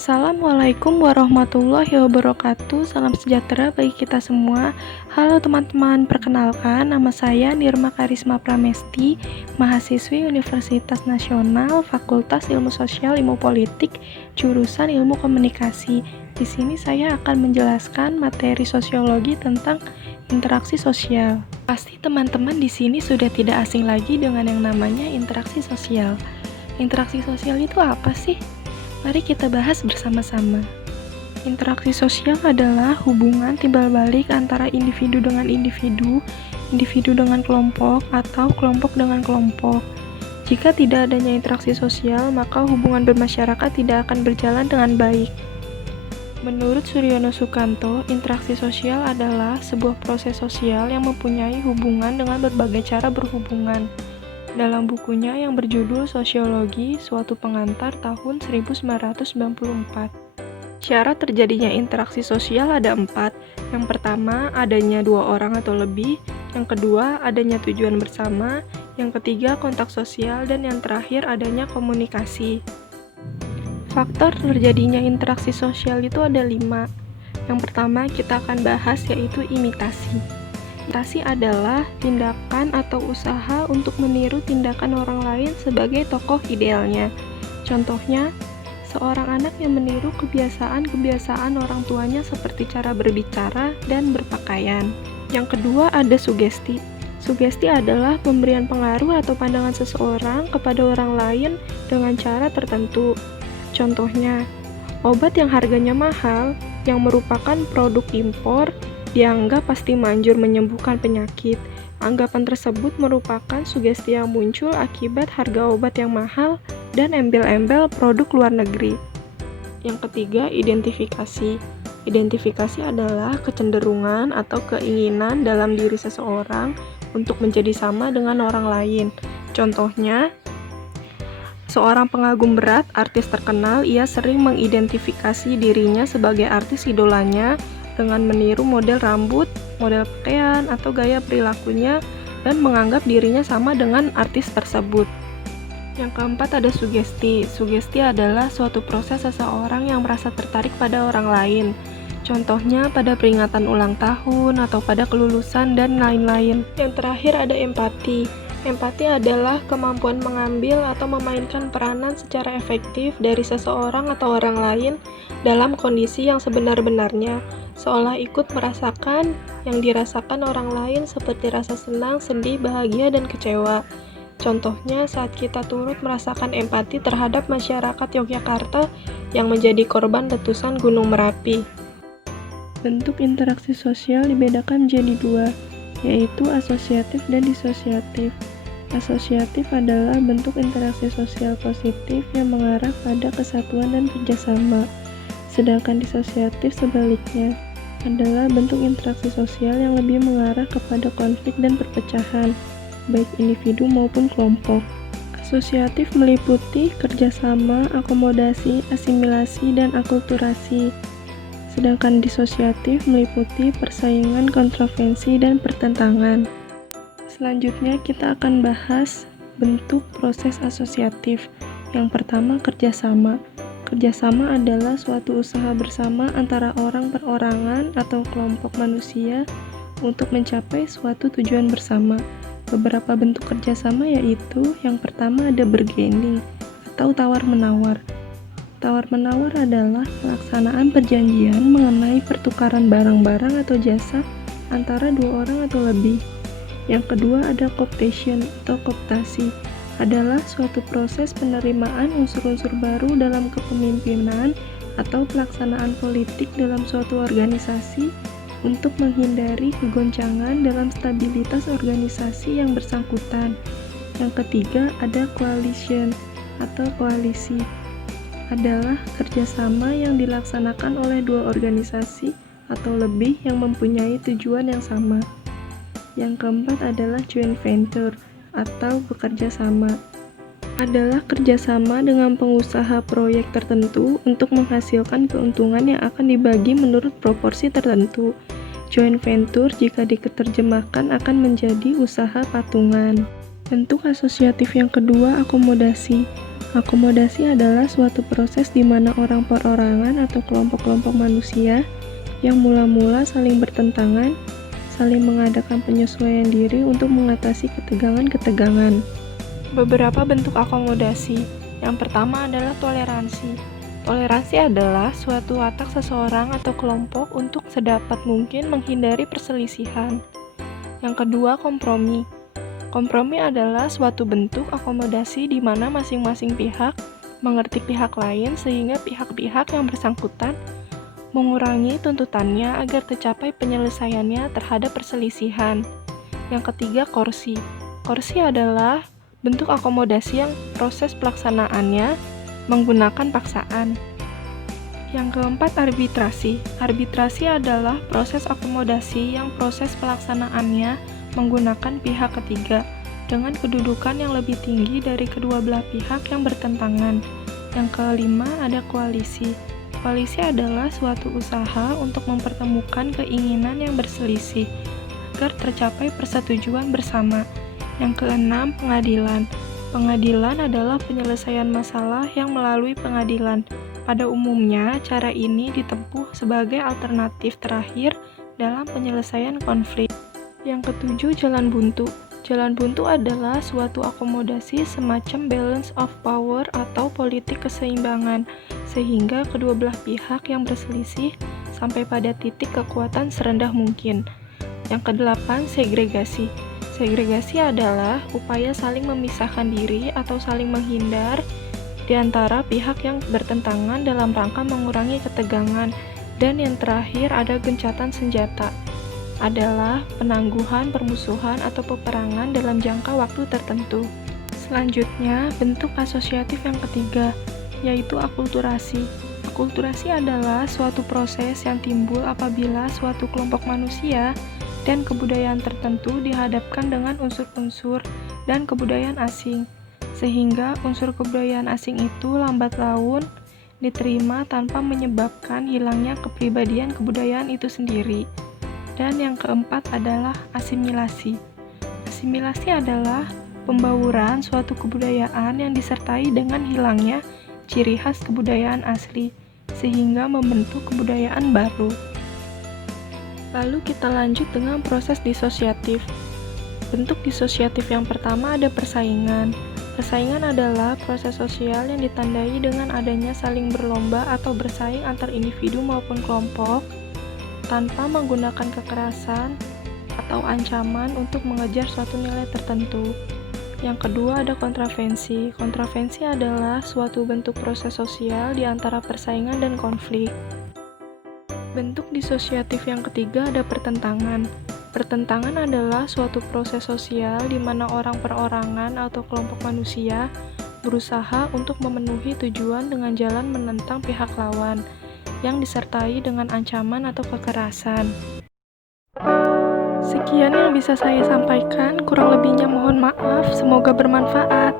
Assalamualaikum warahmatullahi wabarakatuh. Salam sejahtera bagi kita semua. Halo teman-teman, perkenalkan nama saya Nirma Karisma Pramesti, mahasiswi Universitas Nasional, Fakultas Ilmu Sosial Ilmu Politik, jurusan Ilmu Komunikasi. Di sini saya akan menjelaskan materi sosiologi tentang interaksi sosial. Pasti teman-teman di sini sudah tidak asing lagi dengan yang namanya interaksi sosial. Interaksi sosial itu apa sih? Mari kita bahas bersama-sama. Interaksi sosial adalah hubungan timbal balik antara individu dengan individu, individu dengan kelompok, atau kelompok dengan kelompok. Jika tidak adanya interaksi sosial, maka hubungan bermasyarakat tidak akan berjalan dengan baik. Menurut Suryono Sukanto, interaksi sosial adalah sebuah proses sosial yang mempunyai hubungan dengan berbagai cara berhubungan. Dalam bukunya yang berjudul Sosiologi, Suatu Pengantar tahun 1994. Syarat terjadinya interaksi sosial ada 4. Yang pertama, adanya 2 orang atau lebih. Yang kedua, adanya tujuan bersama. Yang ketiga, kontak sosial. Dan yang terakhir, adanya komunikasi. Faktor terjadinya interaksi sosial itu ada 5. Yang pertama kita akan bahas yaitu imitasi. Imitasi adalah tindakan atau usaha untuk meniru tindakan orang lain sebagai tokoh idealnya. Contohnya, seorang anak yang meniru kebiasaan-kebiasaan orang tuanya seperti cara berbicara dan berpakaian. Yang kedua ada sugesti. Sugesti adalah pemberian pengaruh atau pandangan seseorang kepada orang lain dengan cara tertentu. Contohnya, obat yang harganya mahal, yang merupakan produk impor, dianggap pasti manjur menyembuhkan penyakit. Anggapan tersebut merupakan sugesti yang muncul akibat harga obat yang mahal dan embel-embel produk luar negeri. Yang ketiga, identifikasi. Identifikasi adalah kecenderungan atau keinginan dalam diri seseorang untuk menjadi sama dengan orang lain. Contohnya, seorang pengagum berat, artis terkenal, ia sering mengidentifikasi dirinya sebagai artis idolanya dengan meniru model rambut, model pakaian, atau gaya perilakunya dan menganggap dirinya sama dengan artis tersebut. Yang keempat ada sugesti. Sugesti adalah suatu proses seseorang yang merasa tertarik pada orang lain. Contohnya pada peringatan ulang tahun atau pada kelulusan dan lain-lain. Yang terakhir ada empati. Empati adalah kemampuan mengambil atau memainkan peranan secara efektif dari seseorang atau orang lain dalam kondisi yang sebenar-benarnya, seolah ikut merasakan yang dirasakan orang lain seperti rasa senang, sedih, bahagia, dan kecewa. Contohnya saat kita turut merasakan empati terhadap masyarakat Yogyakarta yang menjadi korban letusan Gunung Merapi. Bentuk interaksi sosial dibedakan menjadi 2, yaitu asosiatif dan disosiatif. Asosiatif adalah bentuk interaksi sosial positif yang mengarah pada kesatuan dan kerjasama. Sedangkan disosiatif sebaliknya adalah bentuk interaksi sosial yang lebih mengarah kepada konflik dan perpecahan, baik individu maupun kelompok. Asosiatif meliputi kerjasama, akomodasi, asimilasi, dan akulturasi. Sedangkan disosiatif meliputi persaingan, kontroversi, dan pertentangan. Selanjutnya kita akan bahas bentuk proses asosiatif. Yang pertama, kerjasama. Kerjasama adalah suatu usaha bersama antara orang perorangan atau kelompok manusia untuk mencapai suatu tujuan bersama. Beberapa bentuk kerjasama yaitu, yang pertama ada bargaining atau tawar-menawar. Tawar-menawar adalah pelaksanaan perjanjian mengenai pertukaran barang-barang atau jasa antara 2 orang atau lebih. Yang kedua ada cooptation atau kooptasi, adalah suatu proses penerimaan unsur-unsur baru dalam kepemimpinan atau pelaksanaan politik dalam suatu organisasi untuk menghindari kegoncangan dalam stabilitas organisasi yang bersangkutan. Yang ketiga ada coalition atau koalisi, adalah kerjasama yang dilaksanakan oleh 2 organisasi atau lebih yang mempunyai tujuan yang sama. Yang keempat adalah joint venture atau bekerja sama, adalah kerjasama dengan pengusaha proyek tertentu untuk menghasilkan keuntungan yang akan dibagi menurut proporsi tertentu. Joint venture jika diterjemahkan akan menjadi usaha patungan. Bentuk asosiatif yang kedua, akomodasi. Akomodasi adalah suatu proses di mana orang perorangan atau kelompok-kelompok manusia yang mula-mula saling bertentangan, saling mengadakan penyesuaian diri untuk mengatasi ketegangan-ketegangan. Beberapa bentuk akomodasi. Yang pertama adalah toleransi. Toleransi adalah suatu watak seseorang atau kelompok untuk sedapat mungkin menghindari perselisihan. Yang kedua, kompromi. Kompromi adalah suatu bentuk akomodasi di mana masing-masing pihak mengerti pihak lain sehingga pihak-pihak yang bersangkutan mengurangi tuntutannya agar tercapai penyelesaiannya terhadap perselisihan. Yang ketiga, koersi. Koersi adalah bentuk akomodasi yang proses pelaksanaannya menggunakan paksaan. Yang keempat, arbitrasi. Arbitrasi adalah proses akomodasi yang proses pelaksanaannya menggunakan pihak ketiga dengan kedudukan yang lebih tinggi dari kedua belah pihak yang bertentangan. Yang kelima, ada koalisi. Koalisi adalah suatu usaha untuk mempertemukan keinginan yang berselisih agar tercapai persetujuan bersama. Yang keenam, pengadilan. Pengadilan adalah penyelesaian masalah yang melalui pengadilan. Pada umumnya, cara ini ditempuh sebagai alternatif terakhir dalam penyelesaian konflik. Yang ketujuh, jalan buntu. Jalan buntu adalah suatu akomodasi semacam balance of power atau politik keseimbangan, sehingga kedua belah pihak yang berselisih sampai pada titik kekuatan serendah mungkin. Yang kedelapan, segregasi. Segregasi adalah upaya saling memisahkan diri atau saling menghindar di antara pihak yang bertentangan dalam rangka mengurangi ketegangan. Dan yang terakhir, ada gencatan senjata. Adalah penangguhan permusuhan atau peperangan dalam jangka waktu tertentu. Selanjutnya, bentuk asosiatif yang ketiga, yaitu akulturasi. Akulturasi adalah suatu proses yang timbul apabila suatu kelompok manusia dan kebudayaan tertentu dihadapkan dengan unsur-unsur dan kebudayaan asing, sehingga unsur kebudayaan asing itu lambat laun diterima tanpa menyebabkan hilangnya kepribadian kebudayaan itu sendiri. Dan yang keempat adalah asimilasi. Asimilasi adalah pembauran suatu kebudayaan yang disertai dengan hilangnya ciri khas kebudayaan asli, sehingga membentuk kebudayaan baru. Lalu kita lanjut dengan proses disosiatif. Bentuk disosiatif yang pertama ada persaingan. Persaingan adalah proses sosial yang ditandai dengan adanya saling berlomba atau bersaing antar individu maupun kelompok, tanpa menggunakan kekerasan atau ancaman untuk mengejar suatu nilai tertentu. Yang kedua ada kontravensi. Kontravensi adalah suatu bentuk proses sosial di antara persaingan dan konflik. Bentuk disosiatif yang ketiga ada pertentangan. Pertentangan adalah suatu proses sosial di mana orang perorangan atau kelompok manusia berusaha untuk memenuhi tujuan dengan jalan menentang pihak lawan, yang disertai dengan ancaman atau kekerasan. Sekian yang bisa saya sampaikan, kurang lebihnya mohon maaf, semoga bermanfaat.